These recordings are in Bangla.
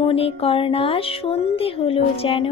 মনে কর না সন্ধে হলো যেন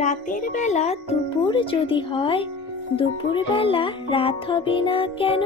রাতের বেলা দুপুর যদি হয় দুপুরবেলা রাত হবে না কেন